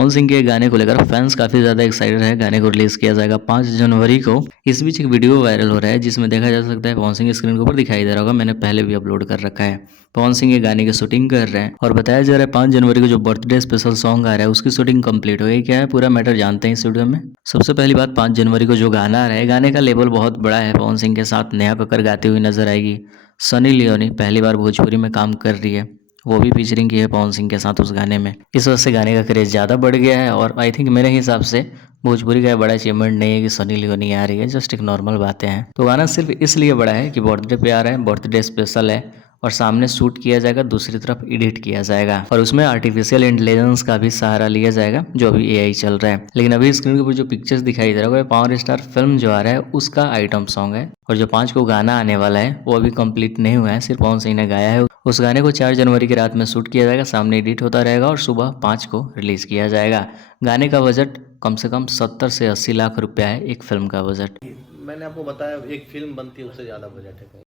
पवन सिंह के गाने को लेकर फैंस काफी ज्यादा एक्साइटेड है। गाने को रिलीज किया जाएगा 5 जनवरी को। इस बीच एक वीडियो वायरल हो रहा है जिसमें देखा जा सकता है पवन सिंह स्क्रीन के ऊपर दिखाई दे रहा होगा, मैंने पहले भी अपलोड कर रखा है। पवन सिंह ये गाने की शूटिंग कर रहे हैं और बताया जा रहा है 5 जनवरी को जो बर्थडे स्पेशल सॉन्ग आ रहा है उसकी शूटिंग कंप्लीट हो गई। क्या है पूरा मैटर जानते हैं इस वीडियो में। सबसे पहली बात, 5 जनवरी को जो गाना आ रहा है, गाने का लेवल बहुत बड़ा है। पवन सिंह के साथ नेहा कक्कड़ गाती हुई नजर आएगी। सनी लियोनी पहली बार भोजपुरी में काम कर रही है, वो भी फीचरिंग की है पवन सिंह के साथ उस गाने में। इस वजह से गाने का क्रेज ज़्यादा बढ़ गया है और आई थिंक मेरे हिसाब से भोजपुरी का बड़ा अचीवमेंट नहीं है कि सनी लियोनी आ रही है, जस्ट एक नॉर्मल बातें हैं। तो गाना सिर्फ इसलिए बड़ा है कि बर्थडे पे आ रहा है, बर्थडे स्पेशल है और सामने शूट किया जाएगा, दूसरी तरफ एडिट किया जाएगा और उसमें आर्टिफिशियल इंटेलिजेंस का भी सहारा लिया जाएगा जो अभी एआई चल रहा है। लेकिन अभी स्क्रीन के ऊपर जो पिक्चर्स दिखाई दे रहा है पावर स्टार फिल्म जो आ रहा है उसका आइटम सॉन्ग है और जो 5 को गाना आने वाला है वो अभी कंप्लीट नहीं हुआ है, सिर्फ पवन सिंह ने गाया है। उस गाने को 4 जनवरी की रात में शूट किया जाएगा, सामने एडिट होता रहेगा और सुबह 5 को रिलीज किया जाएगा। गाने का बजट कम से कम 70 से 80 लाख रुपया है एक फिल्म का बजट। मैंने आपको बताया एक फिल्म बनती है उससे ज़्यादा बजट है।